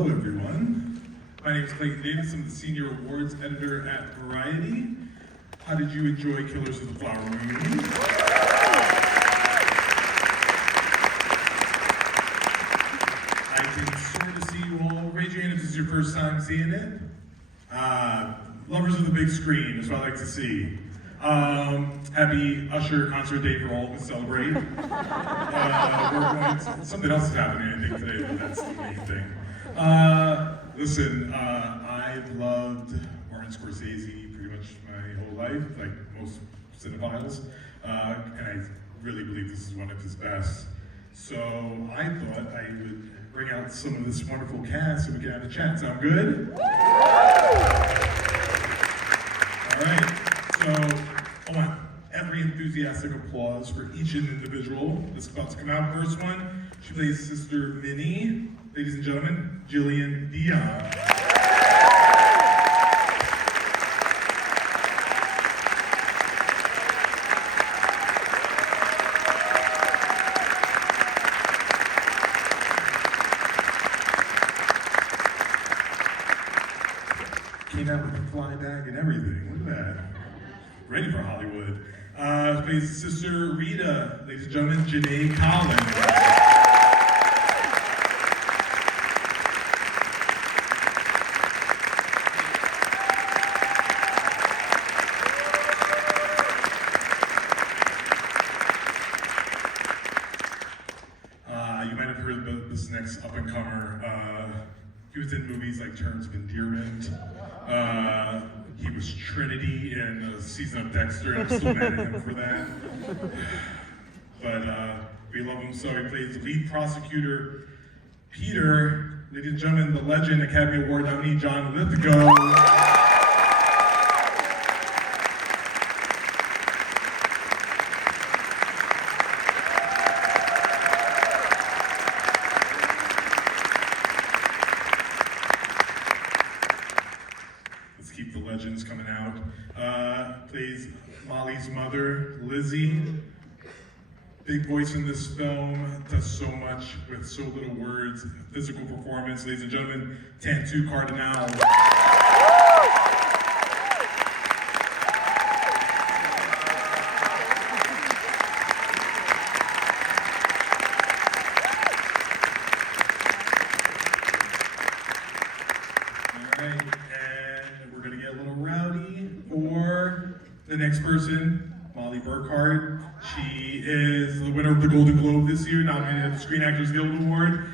Hello everyone, my name is Clayton Davis. I'm the Senior Awards Editor at Variety. How did you enjoy Killers of the Flower Moon? I can sort of see you all. Raise your hand if this is your first time seeing it. Lovers of the big screen is what I like to see. Happy Usher concert day for all to celebrate. Something else is happening, I think, today, but that's the main thing. Listen, I've loved Martin Scorsese pretty much my whole life, like most cinephiles, and I really believe this is one of his best. So I thought I would bring out some of this wonderful cast so we can have a chat. Sound good? All right, so I want every enthusiastic applause for each individual that's about to come out. First one, she plays Sister Minnie. Ladies and gentlemen, Jillian Dion. Came out with a fly bag and everything. Look at that. Ready for Hollywood. Plays Sister Rita. Ladies and gentlemen, JaNae Collins. You might have heard about this next up-and-comer. He was in movies like Terms of Endearment. He was Trinity in a season of Dexter, and I'm still mad at him for that. But we love him so. He plays the lead prosecutor, Peter. Ladies and gentlemen, the legend, Academy Award nominee, John Lithgow. Keep the legends coming out. Plays Mollie's mother, Lizzie. Big voice in this film, does so much with so little words. Physical performance, ladies and gentlemen, Tantoo Cardinal. The next person, Mollie Burkhart. She is the winner of the Golden Globe this year, nominated at the Screen Actors Guild Award.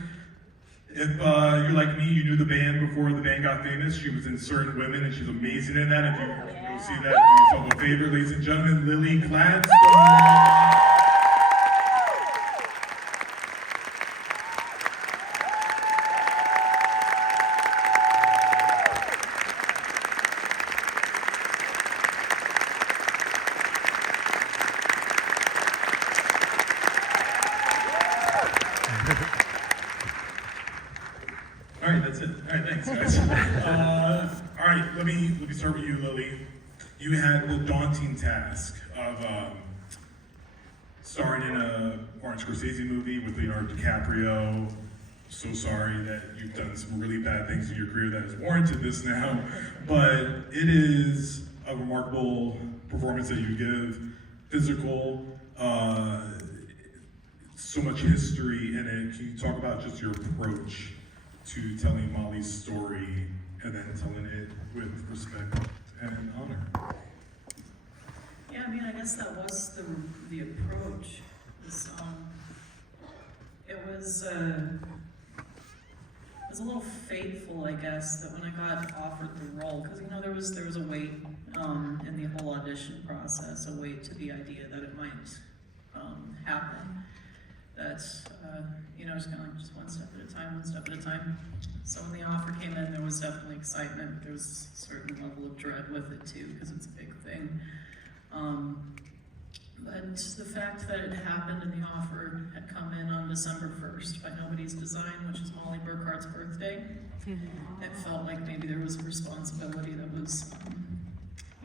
If you're like me, you knew the band before the band got famous. She was in Certain Women, and she's amazing in that. If you can go see that, do yourself a favor. Ladies and gentlemen, Gladstone. All right, that's it. All right, thanks, guys. All right, let me start with you, Lily. You had the daunting task of starring in a Martin Scorsese movie with Leonardo DiCaprio. So sorry that you've done some really bad things in your career that has warranted this now, but it is a remarkable performance that you give. Physical, so much history in it. Can you talk about just your approach to telling Mollie's story and then telling it with respect and honor? Yeah, I mean, I guess that was the approach. It was a little fateful, I guess, that when I got offered the role, because there was a weight in the whole audition process, a weight to the idea that it might happen. That just kind of like just one step at a time. So when the offer came in, there was definitely excitement. There was a certain level of dread with it too, because it's a big thing. But the fact that it happened and the offer had come in on December 1st by Nobody's Design, which is Mollie Burkhart's birthday, it felt like maybe there was a responsibility that was,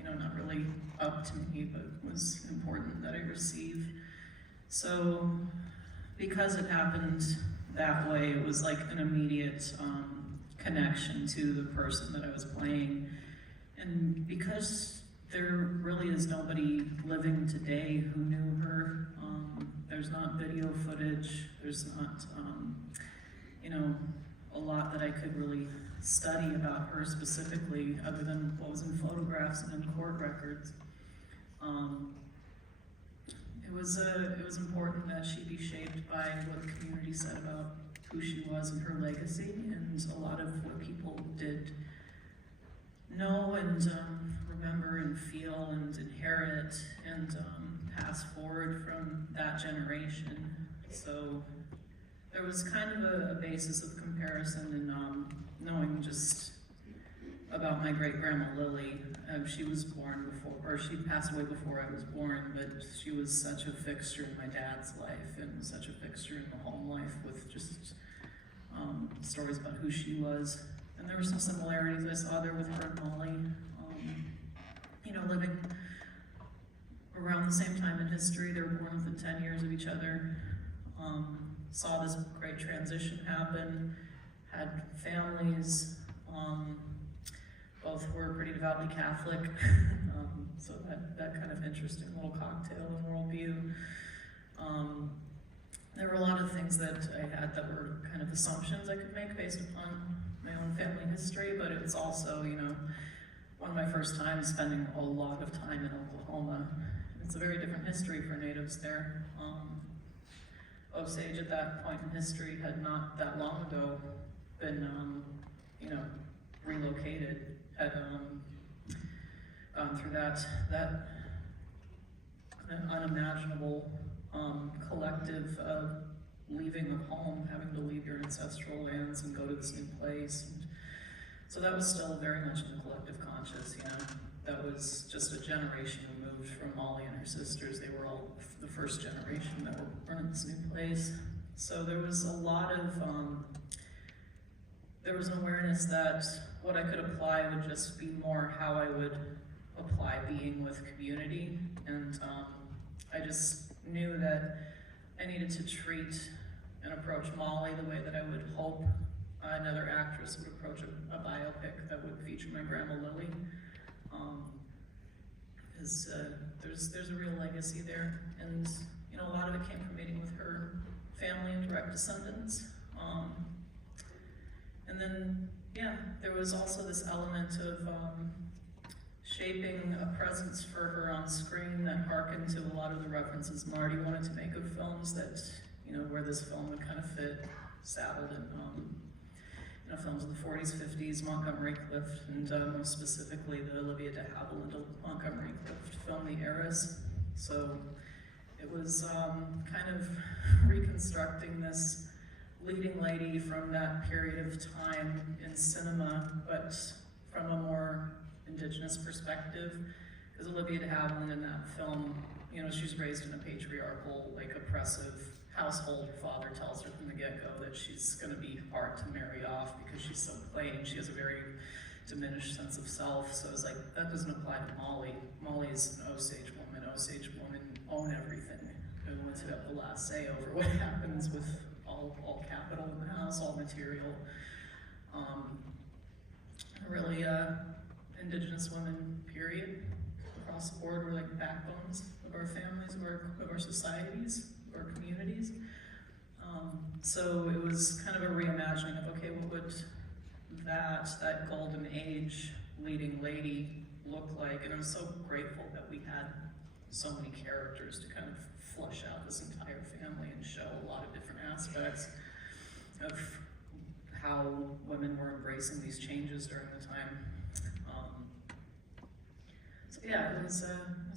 not really up to me, but was important that I receive. So because it happened that way, it was like an immediate connection to the person that I was playing. And because there really is nobody living today who knew her, there's not video footage, there's not, you know, a lot that I could really study about her specifically, other than what was in photographs and in court records. It was important that she be shaped by what the community said about who she was and her legacy, and a lot of what people did know and remember and feel and inherit and pass forward from that generation. So there was kind of a basis of comparison in knowing just about my great-grandma Lily. She was born before, or she passed away before I was born, but she was such a fixture in my dad's life and such a fixture in the home life with just stories about who she was. And there were some similarities I saw there with her and Mollie. You know, living around the same time in history. They were born within 10 years of each other. Saw this great transition happen, had families. Both were pretty devoutly Catholic, so that kind of interesting little cocktail and worldview. There were a lot of things that I had that were kind of assumptions I could make based upon my own family history, but it was also, you know, one of my first times spending a lot of time in Oklahoma. It's a very different history for natives there. Osage at that point in history had not that long ago been, you know, relocated, had gone through that unimaginable collective leaving of home, having to leave your ancestral lands and go to this new place. And so that was still very much in the collective conscious, you know. That was just a generation removed from Mollie and her sisters. They were all the first generation that were born in this new place. So there was a lot of, there was an awareness that what I could apply would just be more how I would apply being with community. And I just knew that I needed to treat and approach Mollie the way that I would hope another actress would approach a biopic that would feature my grandma Lily. Because there's a real legacy there, and you know, a lot of it came from meeting with her family and direct descendants. And then, yeah, there was also this element of shaping a presence for her on screen that harkened to a lot of the references Marty wanted to make of films that, you know, where this film would kind of fit, saddled in, you know, films of the 40s, 50s, Montgomery Clift, and most specifically the Olivia de Havilland Montgomery Clift film, The Heiress. So it was kind of reconstructing this leading lady from that period of time in cinema, but from a more indigenous perspective. Because Olivia de Havilland in that film, you know, she's raised in a patriarchal, like oppressive household. Her father tells her from the get-go that she's going to be hard to marry off because she's so plain. She has a very diminished sense of self. So it's like, that doesn't apply to Mollie. Mollie's an Osage woman. Osage women own everything. They're the ones who have the last say over what happens with all capital in the house, all material. Really, indigenous women, period, across the board, were like backbones of our families, of our societies, of our communities. So it was kind of a reimagining of, okay, what would that golden age leading lady look like? And I'm so grateful that we had so many characters to kind of flush out this entire family and show a lot of different aspects of how women were embracing these changes during the time. So yeah, it was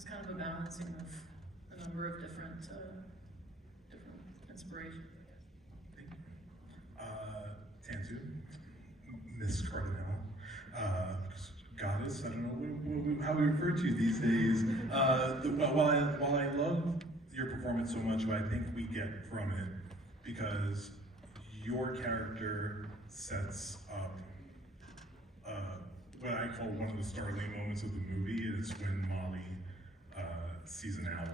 kind of a balancing of a number of different inspirations. Tantoo, Miss Cardinal, goddess, I don't know how we refer to you these days. While I love your performance so much, what I think we get from it, because your character sets up what I call one of the startling moments of the movie is when Mollie sees an owl,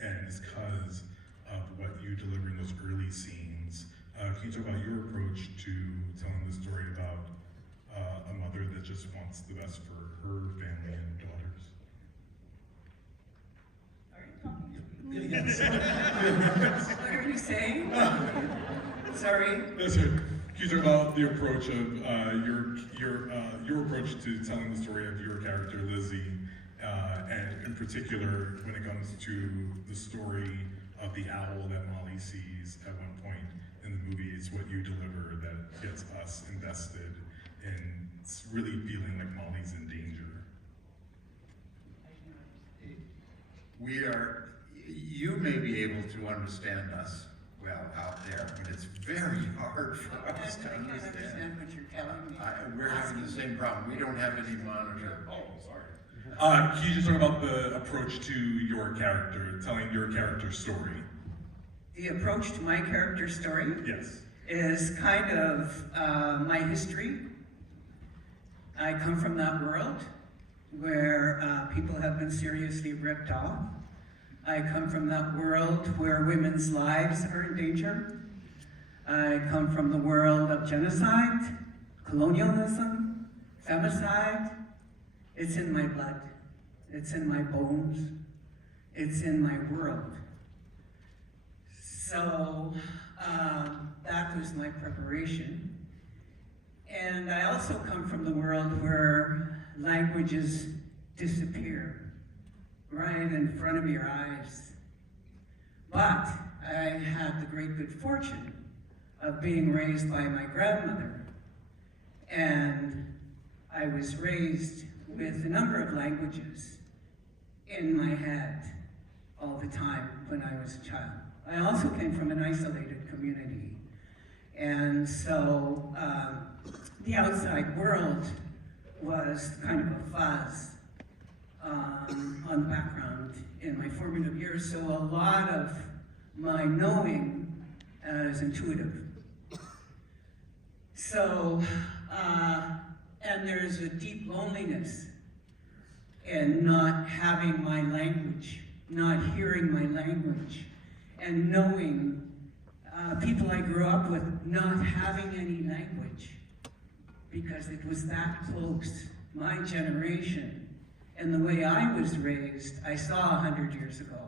and it's because of what you deliver in those early scenes. Can you talk about your approach to telling the story about wants the best for her family and daughters. Are you talking to me? Yes. What are you saying? Sorry. Yes, sir. Can you talk about the approach of your approach to telling the story of your character Lizzie, and in particular when it comes to the story of the owl that Mollie sees at one point in the movie? It's what you deliver that gets us invested in really feeling like Mollie's in danger. You may be able to understand us well out there, but it's very hard for us to I can't understand. understand what you're telling me. We're having the same problem. We don't have any monitor. Oh, sorry. Can you just talk about the approach to your character, telling your character's story? The approach to my character story Yes. is kind of my history. I come from that world where people have been seriously ripped off. I come from that world where women's lives are in danger. I come from the world of genocide, colonialism, femicide. It's in my blood. It's in my bones. It's in my world. So that was my preparation. And I also come from the world where languages disappear right in front of your eyes. But I had the great good fortune of being raised by my grandmother. And I was raised with a number of languages in my head all the time when I was a child. I also came from an isolated community. And so the outside world was kind of a fuzz on the background in my formative years. So a lot of my knowing is intuitive. So, and there's a deep loneliness in not having my language, not hearing my language, and knowing people I grew up with not having any language because it was that close. My generation and the way I was raised, I saw 100 years ago.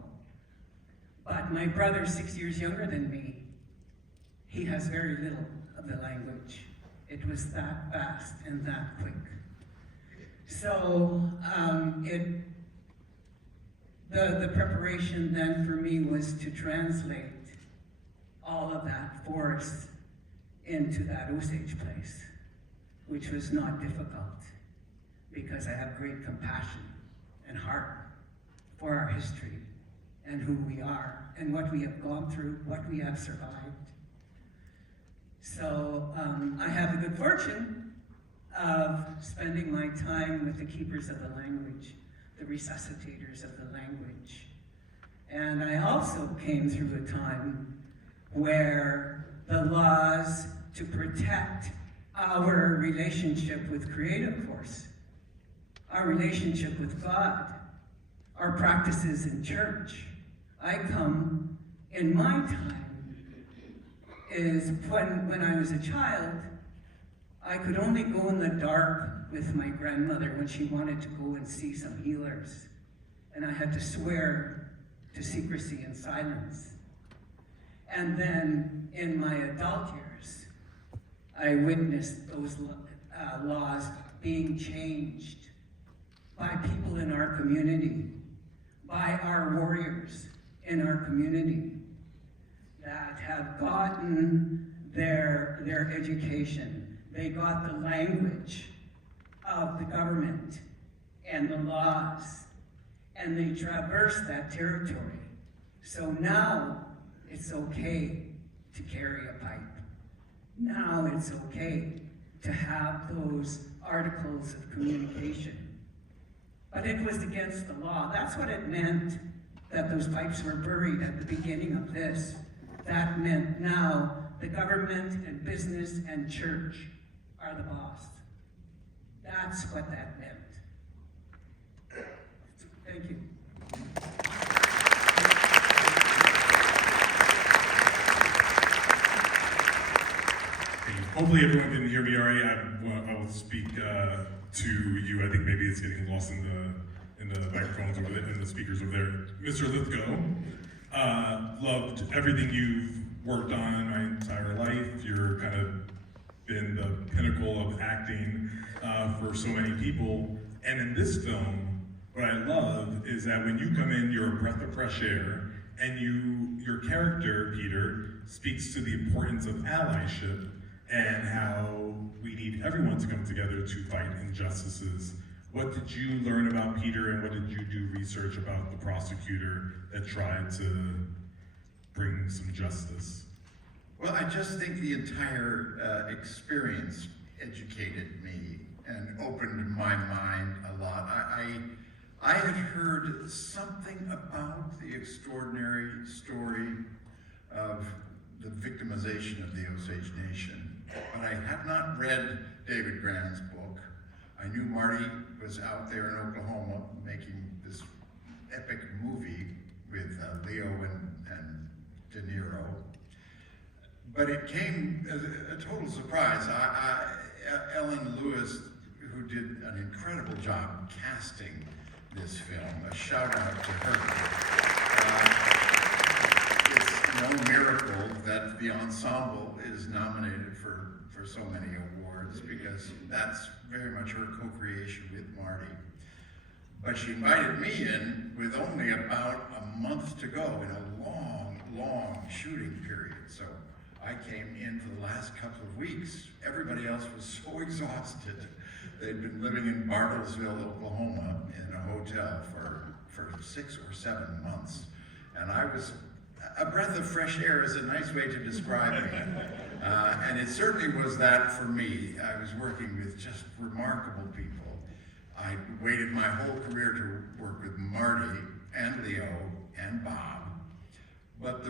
But my brother, 6 years younger than me, he has very little of the language. It was that fast and that quick. So the preparation then for me was to translate all of that force into that Osage place, which was not difficult because I have great compassion and heart for our history and who we are and what we have gone through, what we have survived. So I have the good fortune of spending my time with the keepers of the language, the resuscitators of the language. And I also came through a time where the laws to protect our relationship with creative force, our relationship with God, our practices in church. I come in my time is when I was a child, I could only go in the dark with my grandmother when she wanted to go and see some healers. And I had to swear to secrecy and silence. And then in my adult years, I witnessed those laws being changed by people in our community, by our warriors in our community that have gotten their education. They got the language of the government and the laws, and they traversed that territory. So now it's okay to carry a pipe. Now it's okay to have those articles of communication. But it was against the law. That's what it meant that those pipes were buried at the beginning of this. That meant now the government and business and church are the boss. That's what that meant. Thank you. Hopefully everyone can hear me all right. I will speak to you. I think maybe it's getting lost in the microphones over there, and the speakers over there. Mr. Lithgow, loved everything you've worked on my entire life. You're kind of been the pinnacle of acting for so many people. And in this film, what I love is that when you come in, you're a breath of fresh air, and your character, Peter, speaks to the importance of allyship and how we need everyone to come together to fight injustices. What did you learn about Peter, and what did you do research about the prosecutor that tried to bring some justice? Well, I just think the entire experience educated me and opened my mind a lot. I had heard something about the extraordinary story of the victimization of the Osage Nation, but I had not read David Grann's book. I knew Marty was out there in Oklahoma making this epic movie with Leo and De Niro. But it came as a total surprise. Ellen Lewis, who did an incredible job casting this film, a shout out to her. It's no miracle that the ensemble is nominated for so many awards, because that's very much her co-creation with Marty. But she invited me in with only about a month to go in a long shooting period. So I came in for the last couple of weeks. Everybody else was so exhausted. They'd been living in Bartlesville, Oklahoma in a hotel for 6 or 7 months. And I was, a breath of fresh air is a nice way to describe me. And it certainly was that for me. I was working with just remarkable people. I waited my whole career to work with Marty and Leo and Bob. But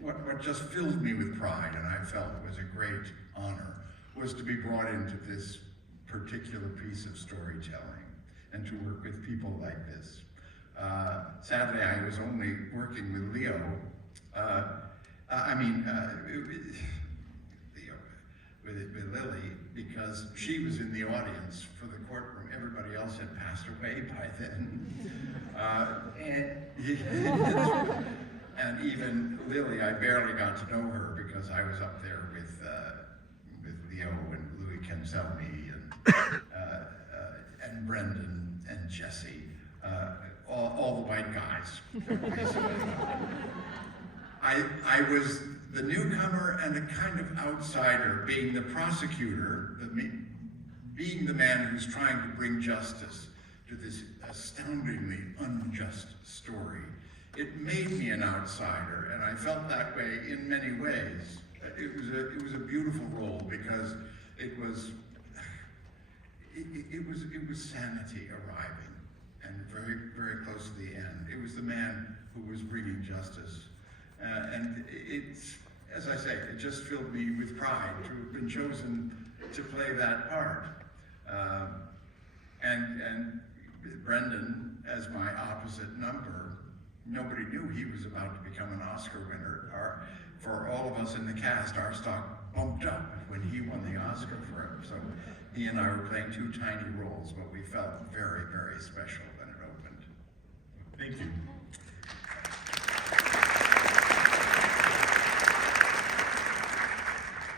what just filled me with pride, and I felt was a great honor, was to be brought into this particular piece of storytelling and to work with people like this. Sadly, I was only working with Leo. With Lily, because she was in the audience for the courtroom. Everybody else had passed away by then. And even Lily, I barely got to know her because I was up there with Leo and Louis Kenselmi and Brendan and Jesse, all the white guys, basically. I was the newcomer and a kind of outsider, being the prosecutor, being the man who's trying to bring justice to this astoundingly unjust story. It made me an outsider, and I felt that way in many ways. It was a beautiful role because it was sanity arriving, and very, very close to the end. It was the man who was bringing justice. And it's, as I say, it just filled me with pride to have been chosen to play that part. And Brendan, as my opposite number, nobody knew he was about to become an Oscar winner. For all of us in the cast, our stock bumped up when he won the Oscar for him. So he and I were playing two tiny roles, but we felt very, very special when it opened. Thank you.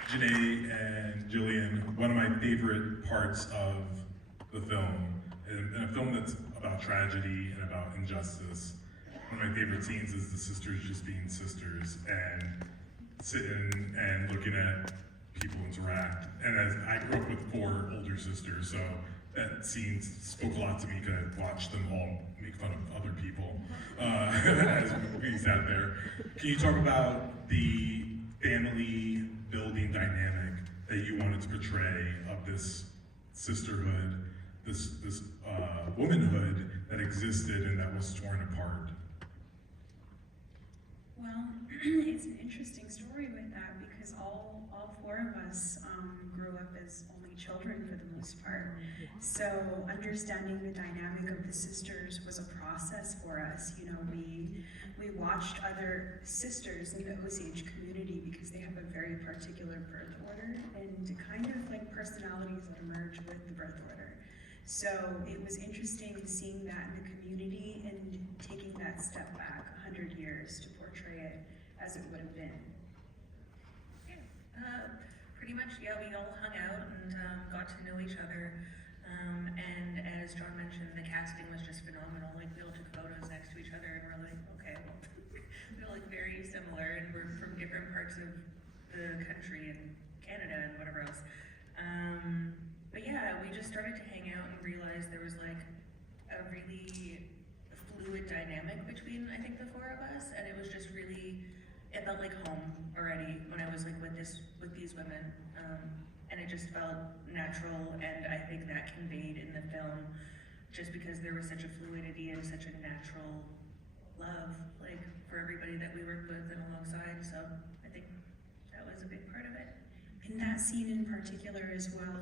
JaNae and Jillian, one of my favorite parts of the film, in a film that's about tragedy and about injustice, one of my favorite scenes is the sisters just being sisters and sitting and looking at people interact. And as I grew up with 4 older sisters, so that scene spoke a lot to me because I watched them all make fun of other people as we sat there. Can you talk about the family building dynamic that you wanted to portray of this sisterhood, this womanhood that existed and that was torn apart? Well, it's an interesting story with that because all 4 of us grew up as only children for the most part. So understanding the dynamic of the sisters was a process for us. You know, we watched other sisters in the Osage community because they have a very particular birth order, and kind of personalities that emerge with the birth order. So it was interesting seeing that in the community and taking that step back 100 years to portray it as it would have been. Pretty much, yeah, we all hung out and got to know each other. And as John mentioned, the casting was just phenomenal. Like, we all took photos next to each other and we're like, okay, well, we all look very similar and we're from different parts of the country and Canada and whatever else. But yeah, we just started to hang out and realize there was like a really fluid dynamic between, I think, the four of us, and it was just really, it felt like home already when I was like with these women, and it just felt natural, and I think that conveyed in the film, just because there was such a fluidity and such a natural love, like, for everybody that we worked with and alongside. So I think that was a big part of it. In that scene in particular as well,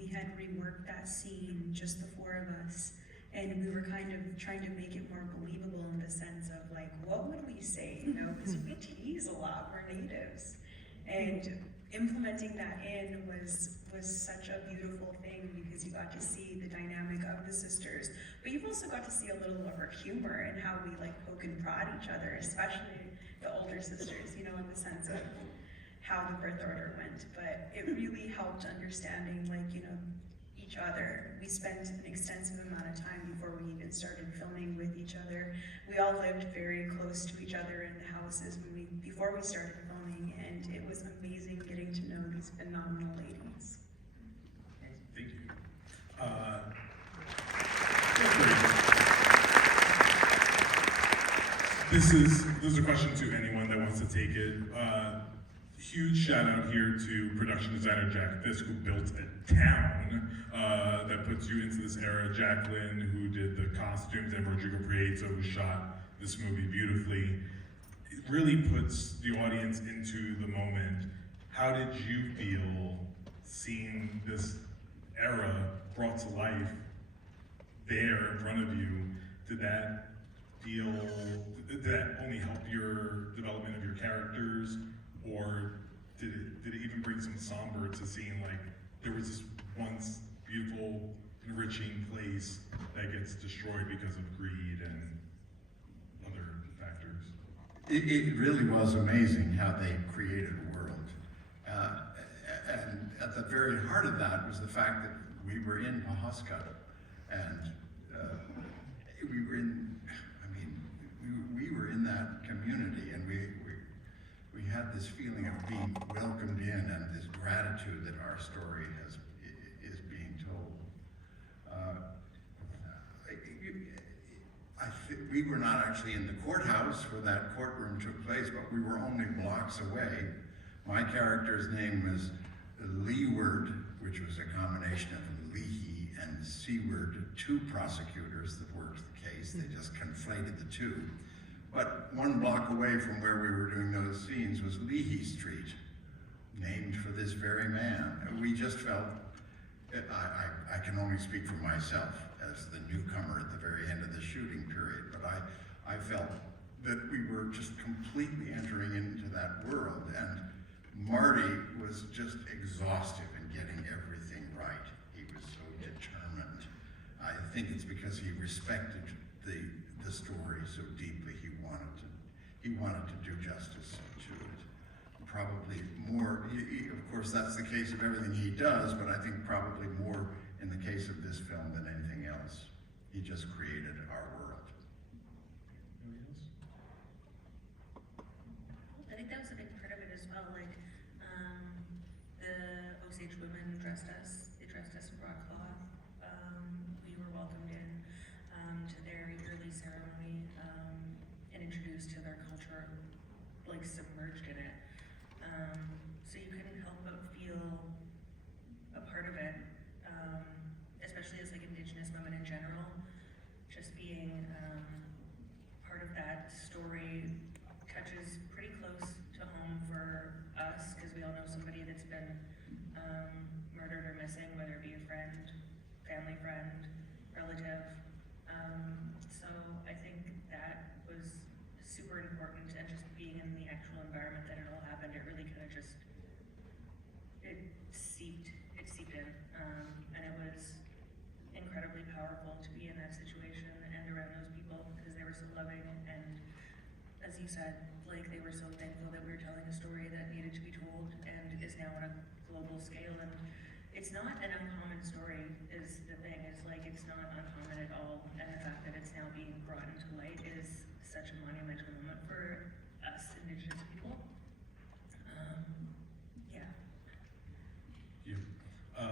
we had reworked that scene, just the four of us, and we were kind of trying to make it more believable in the sense of like, what would we say, you know, because we tease a lot, we're natives. And implementing that in was such a beautiful thing, because you got to see the dynamic of the sisters, but you've also got to see a little of our humor and how we like poke and prod each other, especially the older sisters, you know, in the sense of how the birth order went. But it really helped understanding, like, you know, each other. We spent an extensive amount of time before we even started filming with each other. We all lived very close to each other in the houses before we started filming, and it was amazing getting to know these phenomenal ladies. Thank you. This is a question to anyone that wants to take it. Huge shout out here to production designer Jack Fisk, who built a town that puts you into this era. Jacqueline, who did the costumes, and Rodrigo Prieto, who shot this movie beautifully. It really puts the audience into the moment. How did you feel seeing this era brought to life there in front of you? Did that only help your development of your characters, or did it even bring some somber to seeing like there was this once beautiful, enriching place that gets destroyed because of greed and other factors? It really was amazing how they created a world. And at the very heart of that was the fact that we were in Pawhuska, and we were in that community, and we had this feeling of being welcomed in, and this gratitude that our story is being told. We were not actually in the courthouse where that courtroom took place, but we were only blocks away. My character's name was Leeward, which was a combination of Leahy and Seward, two prosecutors that worked the case. They just conflated the two. But one block away from where we were doing those scenes was Leahy Street, named for this very man. We just felt, I can only speak for myself as the newcomer at the very end of the shooting period, but I felt that we were just completely entering into that world, and Marty was just exhaustive in getting everything right. He was so determined. I think it's because he respected the story so deeply. He wanted to do justice to it. Probably more, of course that's the case of everything he does, but I think probably more in the case of this film than anything else. He just created our world. Anybody else? I think that was a big part of it as well. Like, the Osage women dressed us. They dressed us in broadcloth. We were welcomed in to their yearly ceremony and introduced to their culture, like submerged in it. So you couldn't help but feel a part of it, especially as like Indigenous women in general. Just being part of that story touches pretty close to home for us, because we all know somebody that's been murdered or missing, whether it be a friend, family friend, relative. So I think that was super important, and just being in the actual environment that it all happened, it really kind of just, it seeped it seeped in, and it was incredibly powerful to be in that situation and around those people because they were so loving and, as you said, like they were so thankful that we were telling a story that needed to be told and is now on a global scale. And it's not an uncommon story is the thing. It's like it's not uncommon at all, and the fact that it's now being brought into light is such a monumental moment for us Indigenous people. Yeah.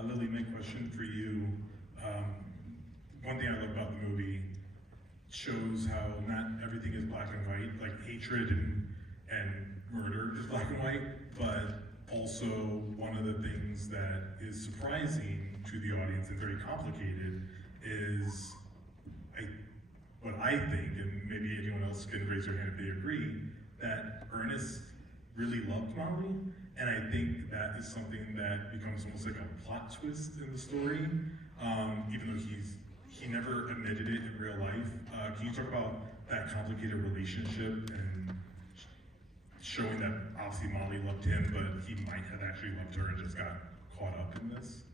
Lily, my question for you. One thing I love about the movie shows how not everything is black and white, like hatred and murder is black and white, but also one of the things that is surprising to the audience and very complicated is what I think, and maybe anyone else can raise their hand if they agree, that Ernest really loved Mollie, and I think that is something that becomes almost like a plot twist in the story, even though he never admitted it in real life. Can you talk about that complicated relationship and showing that obviously Mollie loved him, but he might have actually loved her and just got caught up in this?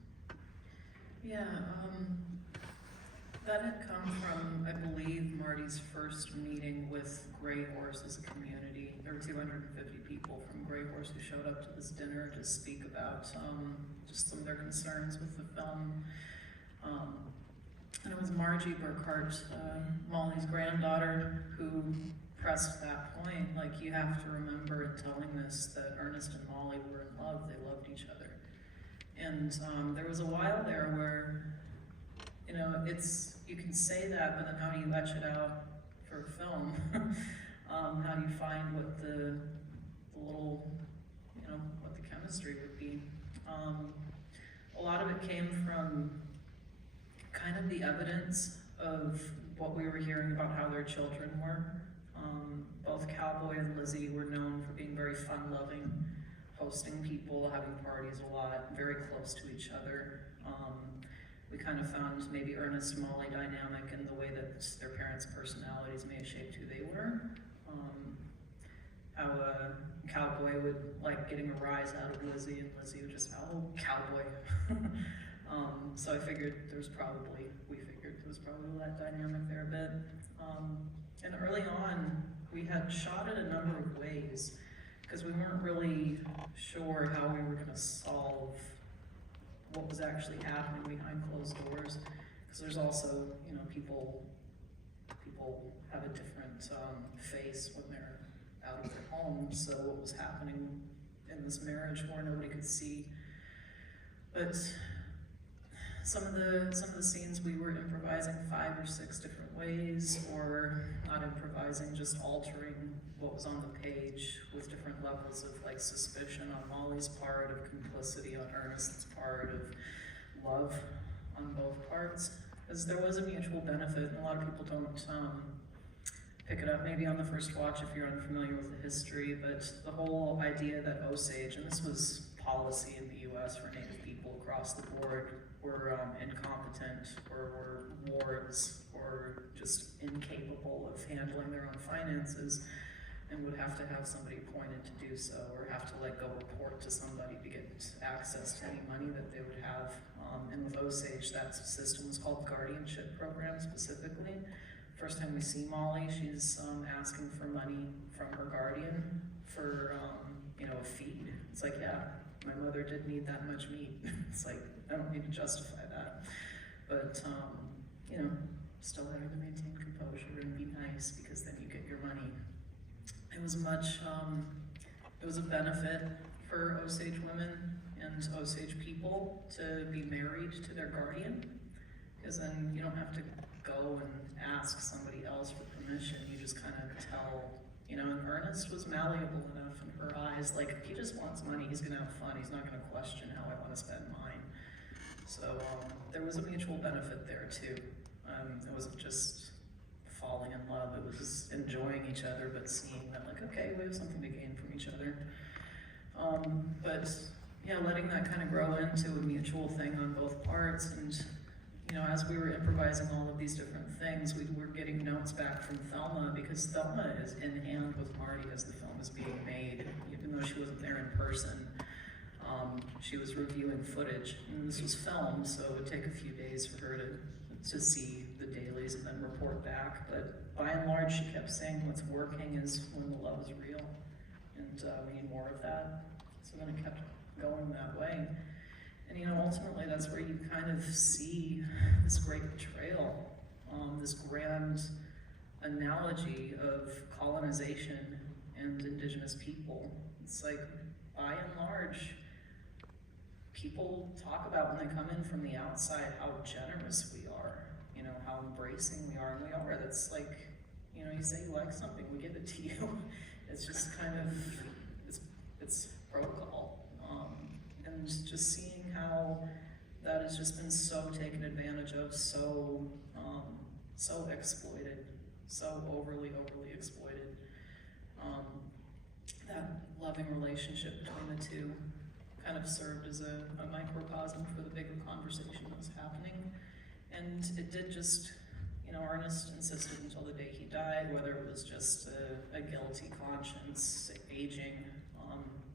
Yeah, that had come from, I believe, Marty's first meeting with Grey Horse as a community. There were 250 people from Grey Horse who showed up to this dinner to speak about just some of their concerns with the film. And it was Margie Burkhart, Mollie's granddaughter, who pressed that point. Like, you have to remember in telling this that Ernest and Mollie were in love, they loved each other. And there was a while there where, you know, you can say that, but then how do you etch it out for film? How do you find what the little, you know, what the chemistry would be? A lot of it came from kind of the evidence of what we were hearing about how their children were. Both Cowboy and Lizzie were known for being very fun-loving, hosting people, having parties a lot, very close to each other. We kind of found maybe Ernest and Mollie dynamic in the way that their parents' personalities may have shaped who they were. How Cowboy would like getting a rise out of Lizzie, and Lizzie would just, oh, Cowboy. So we figured there was probably that dynamic there a bit. And early on, we had shot it a number of ways because we weren't really sure how we were going to solve what was actually happening behind closed doors. Because there's also, you know, people have a different face when they're out of their homes. So what was happening in this marriage where nobody could see. But some of the scenes we were improvising 5 or 6 different ways, or not improvising, just altering what was on the page with different levels of like suspicion on Mollie's part, of complicity on Ernest's part, of love on both parts. Because there was a mutual benefit, and a lot of people don't pick it up maybe on the first watch if you're unfamiliar with the history, but the whole idea that Osage, and this was policy in the US for Native people across the board, were incompetent, or were wards, or just incapable of handling their own finances, and would have to have somebody appointed to do so, or have to like go report to somebody to get access to any money that they would have. And with Osage, that system was called guardianship program specifically. First time we see Mollie, she's asking for money from her guardian for you know, a feed. It's like, yeah, my mother did need that much meat. It's like, I don't need to justify that. But, you know, still having to maintain composure and be nice, because then you get your money. It was it was a benefit for Osage women and Osage people to be married to their guardian, because then you don't have to go and ask somebody else for permission. You just kind of tell, you know, and Ernest was malleable enough in her eyes, like, if he just wants money, he's gonna have fun, he's not gonna question how I wanna spend mine. So there was a mutual benefit there too. It wasn't just falling in love, it was enjoying each other, but seeing that, like, okay, we have something to gain from each other. But yeah, letting that kind of grow into a mutual thing on both parts. And you know, as we were improvising all of these different things, we were getting notes back from Thelma, because Thelma is in hand with Marty as the film is being made, even though she wasn't there in person. She was reviewing footage, and this was filmed, so it would take a few days for her to see the dailies and then report back. But by and large, she kept saying what's working is when the love is real, and we need more of that. So then it kept going that way. And you know, ultimately, that's where you kind of see this great betrayal, this grand analogy of colonization and indigenous people. It's like, by and large, people talk about when they come in from the outside how generous we are, you know, how embracing we are, and we are. That's like, you know, you say you like something, we give it to you. It's just kind of, it's protocol. And just seeing how that has just been so taken advantage of, so exploited, so overly exploited. That loving relationship between the two kind of served as a microcosm for the bigger conversation that was happening. And it did just, you know, Ernest insisted until the day he died, whether it was just a guilty conscience, aging,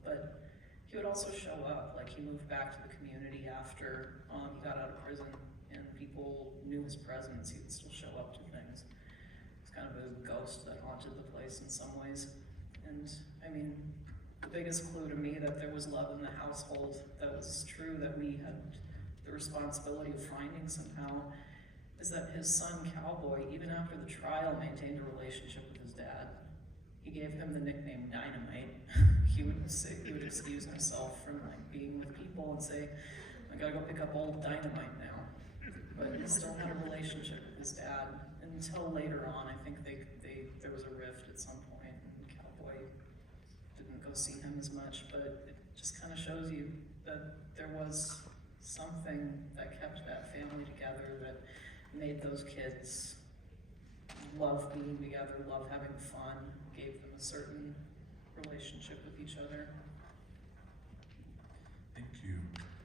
but he would also show up. Like, he moved back to the community after he got out of prison, and people knew his presence. He would still show up to things. It's kind of a ghost that haunted the place in some ways. And I mean, the biggest clue to me that there was love in the household that was true, that we had the responsibility of finding somehow, is that his son Cowboy, even after the trial, maintained a relationship with his dad. He gave him the nickname Dynamite. He would excuse himself from like being with people and say, I gotta go pick up old Dynamite now. But he still had a relationship with his dad until later on. I think there was a rift at some point, and Cowboy didn't go see him as much, but it just kind of shows you that there was something that kept that family together, that made those kids love being together, love having fun, gave them a certain relationship with each other. Thank you.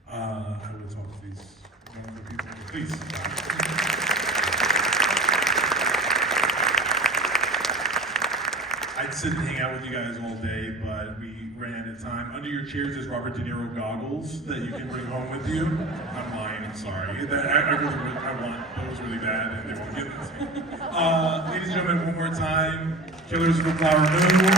I will talk to these wonderful people. Please. I'd sit and hang out with you guys all day, but we ran out of time. Under your chairs is Robert De Niro goggles that you can bring home with you. Not mine, I'm sorry. I want those really bad, and they won't give them to me. Ladies and gentlemen, one more time, Killers of the Flower Moon.